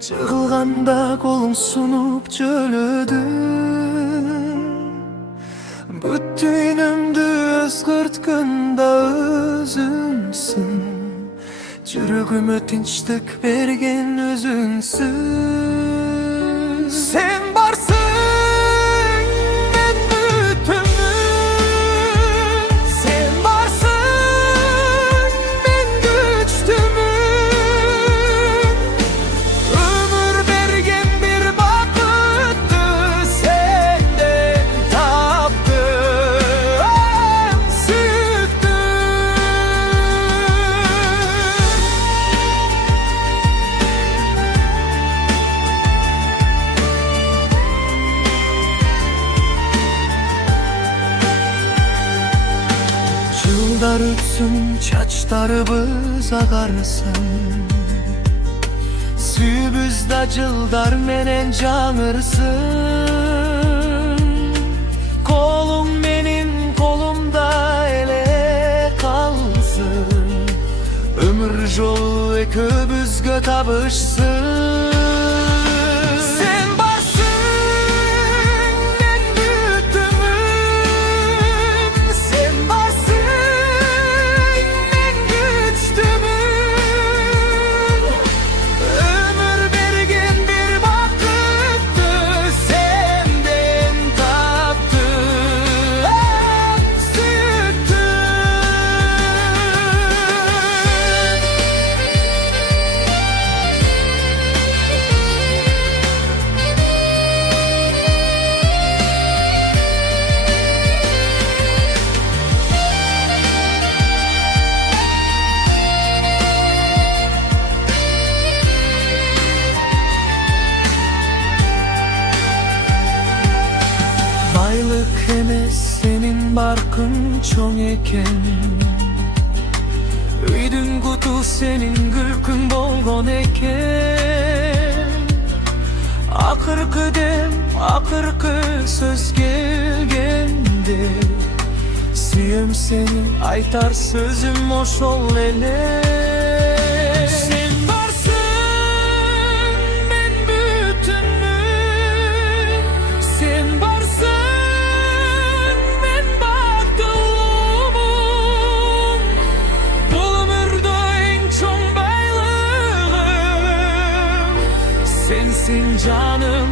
Jığılganda kolum sunup jölödüm. Bütünümdü özgürtkünda özüңsün. Жүрөгүмө тынчтык берген өзүңсүн. Sen varsın ben bütünüm. Sen varsın ben güçtümüm. Ömür bergen bir bakıttı senden taptım, süktüm. Yıllar ötsün, çaçlarımız ağarsın. Suyumuzda cıldar menen жаңырсын. Kolum menin kolumda ele kalsın. Ömür jolu ekibizge tabışsın. Sen varsın ben bütünüm. Sen varsın ben güçtümüm. Ömür bergen bir bakıttı senden taptım, süktüm. Baylık emes senin barkın çoң eken. Üydün kutu senin gülkün bolgon eken. Akırkı dem, akırkı söz gelgende. Sүйем seni aytar sözüm oşol ele. Sen varsın ben bütünüm. Sen varsın ben baktığımım. Bu ömürde en çoң baylığım sensin canım.